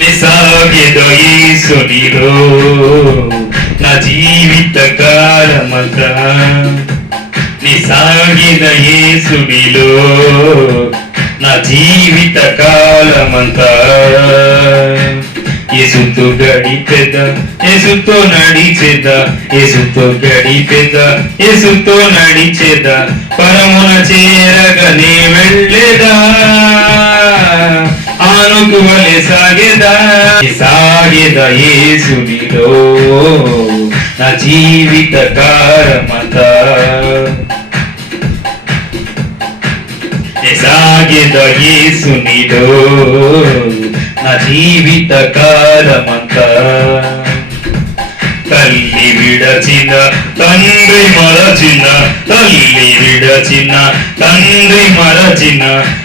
నిసాగెద యేసునిలో నా జీవిత కాలమంతా నిసాగెద యేసునిలో నా జీవిత కాలమంతా యేసుతో గడిపెద యేసుతో నడిచెద యేసుతో గడిపెద యేసుతో నడిచెద పరమున చేరగనే వెళ్ళెదా ఆనుకువలే సాగెదా యేసునిలో నా జీవిత కాలమంతా సాగెద యేసునిలో నా జీవిత కాలమంతా తల్లి విడచిన తండ్రి మరచిన తల్లి విడచిన తండ్రి మరచిన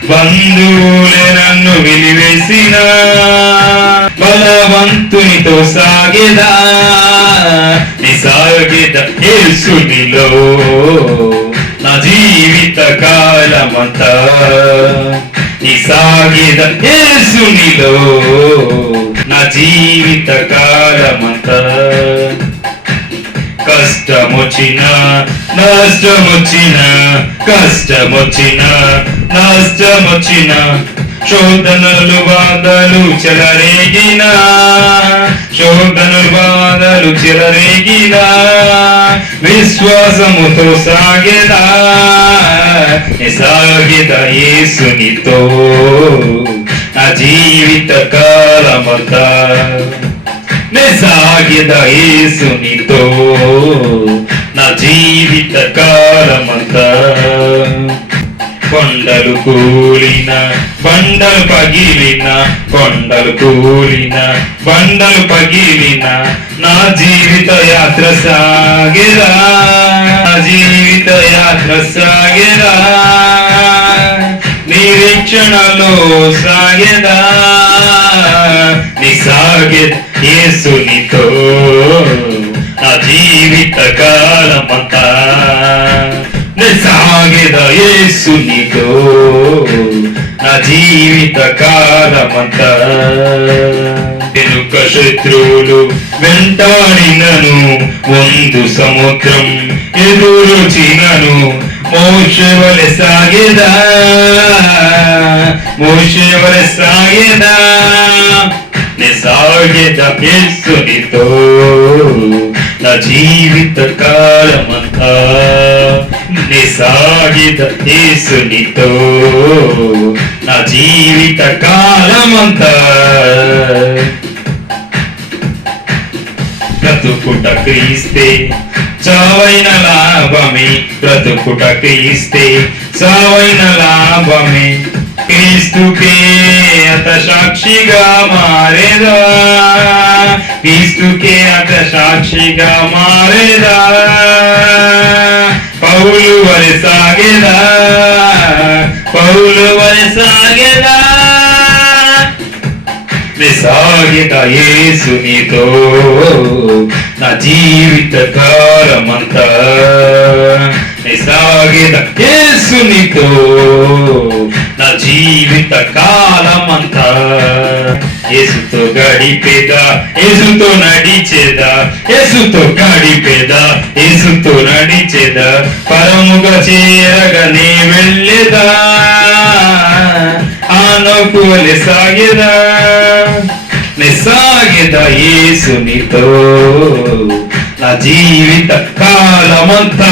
బంధువులే నన్ను వెలివేసిన బలవంతునితో సాగెదా నిసాగెద యేసునిలో నా జీవిత కాలమంతా నిసాగెద యేసునిలో నా జీవిత కాలమంతా కష్టమొచ్చిన నష్టమొచ్చిన కష్టమొచ్చిన నష్టమొచ్చిన శోధనలు బాధలు చెలరేగిన శోధనలు బాధలు చెలరేగిన విశ్వాసముతో సాగెదా సాగెద యేసునితో నా జీవిత కాలమంతా సాగెద యేసునితో నా జీవిత కాలమంతా కొండలు కూలిన బండలు పగిలిన కొండలు కూలిన బండలు పగిలిన నా జీవిత యాత్ర సాగెదా నా జీవిత యాత్ర సాగెదా నిరీక్షణలో సాగెదా నిసాగెద యేసునితో నా జీవిత కాలమంతా సాగెద యేసునితో నా జీవిత కాలమంతా వెనుక శత్రువులు వెంటాడినను ముందు సముద్రం ఎదురొచ్చినను మోషే వలె సాగెదా మోషే వలె సాగెదా సాగెద యేసునితో నా జీవిత కాలమంతా సాగెద యేసునితో నా జీవిత కాలమంతా బ్రతుకుట క్రీస్తే చావైన లాభమే బ్రతుకుట క్రీస్తే చావైన లాభమే క్రీస్తుకే అత సాక్షిగా మారేదా క్రీస్తుకే అత సాక్షిగా మారేదా పౌలు వలె సాగెదా పౌలు వలె సాగెదా సాగెద యేసునితో నా జీవిత కాలమంతా సాగెద యేసునితో నా జీవిత కాలమంతా యేసుతో గడిపేదా యేసుతో నడిచేదా యేసుతో గడిపేదా యేసుతో నడిచేదా పరముగా చేరగనే వెళ్ళేదా ఆనకువలె సాగెదా సాగెద యేసునితో నా జీవిత కాలమంతా